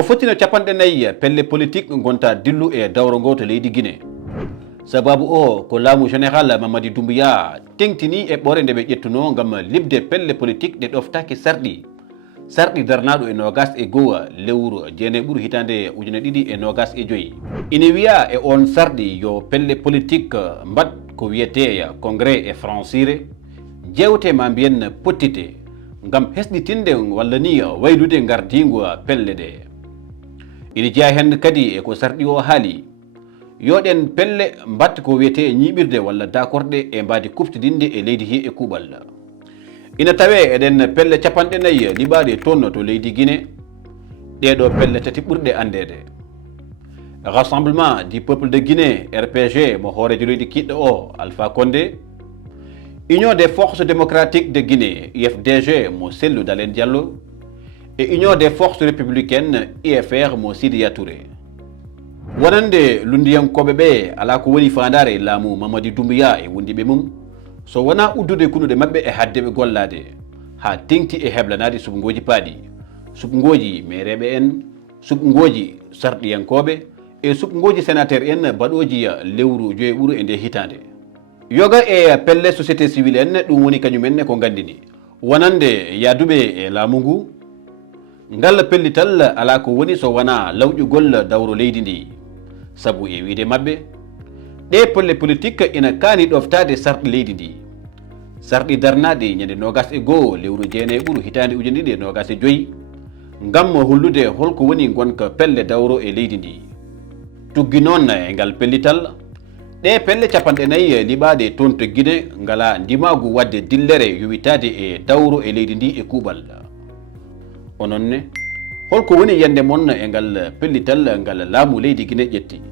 ko fotino capanɗe nayyi pelle politique gonta dillu e dawro ngo to leydi Guinée. Sababu o ko laamu général Mamadi Doumbouya tengtini e ɓore nde ɓe ƴettuno ngam libde pelle politique ɗe ɗoftaki sarɗi darnaɗo e nogas e gowa lewru jeene ɓuuri hitande ujune ɗiɗi e nogas e joyi. Ine wiya e on sarɗi yo pelle politique mbat ko wiyete congrès e francire jewte ma mbiyen pottite ngam hesɗitinde walla ni waylude gardingu pelle ɗe. Ine jeeya hen kadi e ko sarɗi o haali yoɗen pelle mbatta ko wiyete ñiɓirde walla dakorɗe e mbadi kuftidinde e leydi hi e kuuɓal. Ina tawe eɗen pelle capanɗe nayyi liɓaɗe toon to leydi Guinée. Ɗeɗo pelle tati ɓurɗe andede: Rassemblement du peuple de Guinée RPG mo hoorejo leydi kiɗɗo o Alpha Condé, Union des forces démocratiques de Guinée UFDG mo Cellou Dalein Diallo et Union des forces républicaines UFR mo Sidya Touré. Wonande lundiyankoɓe ɓe ala ko woni fandare laamu Mamadi Doumbouya e wondiɓe mum so wona uddude kunuɗe mabɓe e haddeɓe gollade ha tengti e heblanade suɓgoji paaɗi, suɓgoji mereɓe en, suɓgoji sarɗiyankoɓe e suɓgoji sénateur en baɗoji lewru joyi ɓuuro e nde hitande. Yoga e pelle société civile en ɗum woni kañumen ko gandini wonande yaduɓe e laamu ngu ngal pellital ala ko woni so wona lawƴugol dawro leydi ndi. Sabu e wiide mabɓe ɗe pelle politique ina kaani ɗoftade sarɗi leydi ndi, sarɗi darnaɗi ñande nogas e goho lewru jeene ɓuuro hitande ujune ɗiɗi e nogas e joyi ngam hollude holko woni gonka pelle dawro e leydi ndi. Tuggi noon e ngal pellital ɗe pelle capanɗe nayyi liɓaɗe toon to Guinée ngala ndimagu wadde dillere yowitade e dawro e leydi ndi e kuuɓal. Ononne holko woni yande mon e ngal pellital ngal laamu leydi Guinée ƴetti?